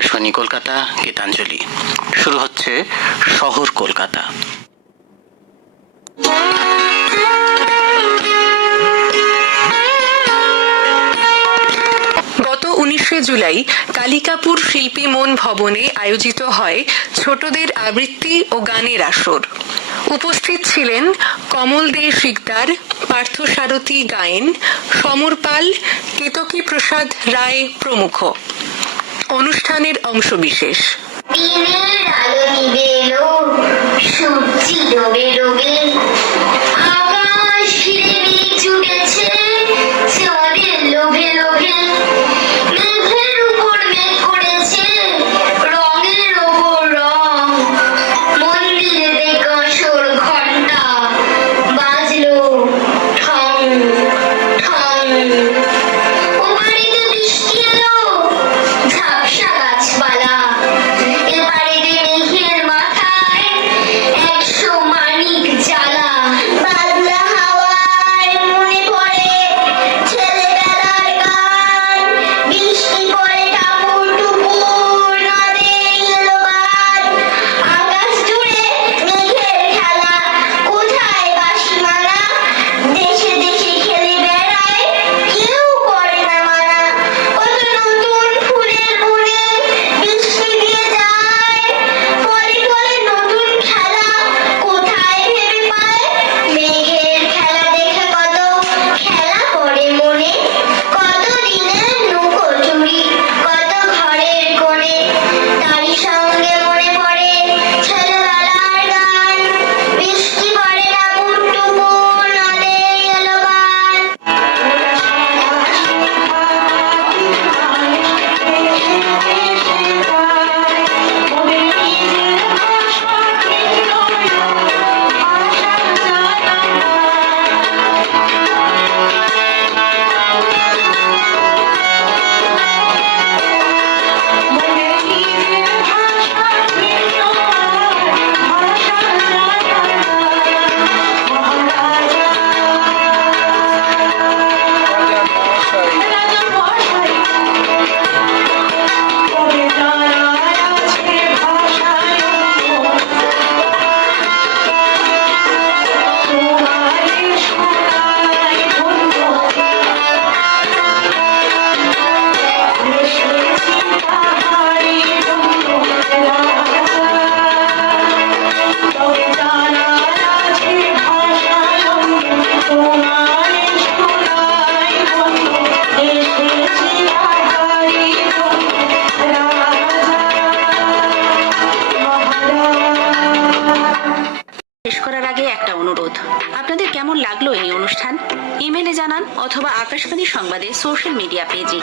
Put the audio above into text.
আকাশবাণী, কলকাতা, গীতাঞ্জলি। শুরু হচ্ছে শহর কলকাতা। গত উনিশে জুলাই কালিকাপুর শিল্পী মন ভবনে আয়োজিত হয় ছোটদের আবৃত্তি ও গানের আসর। উপস্থিত ছিলেন কমল দে শিকদার পার্থসারথী গায়েন, সমর পাল, কেতকী প্রসাদ রায় প্রমুখ। অনুষ্ঠানের অংশবিশেষ। দিনের আলো শেষ করার আগে একটা অনুরোধ। আপনাদের কেমন লাগল এই অনুষ্ঠান? ইমেলে জানান অথবা আকাশবাণী সংবাদে সোশ্যাল মিডিয়া পেজে।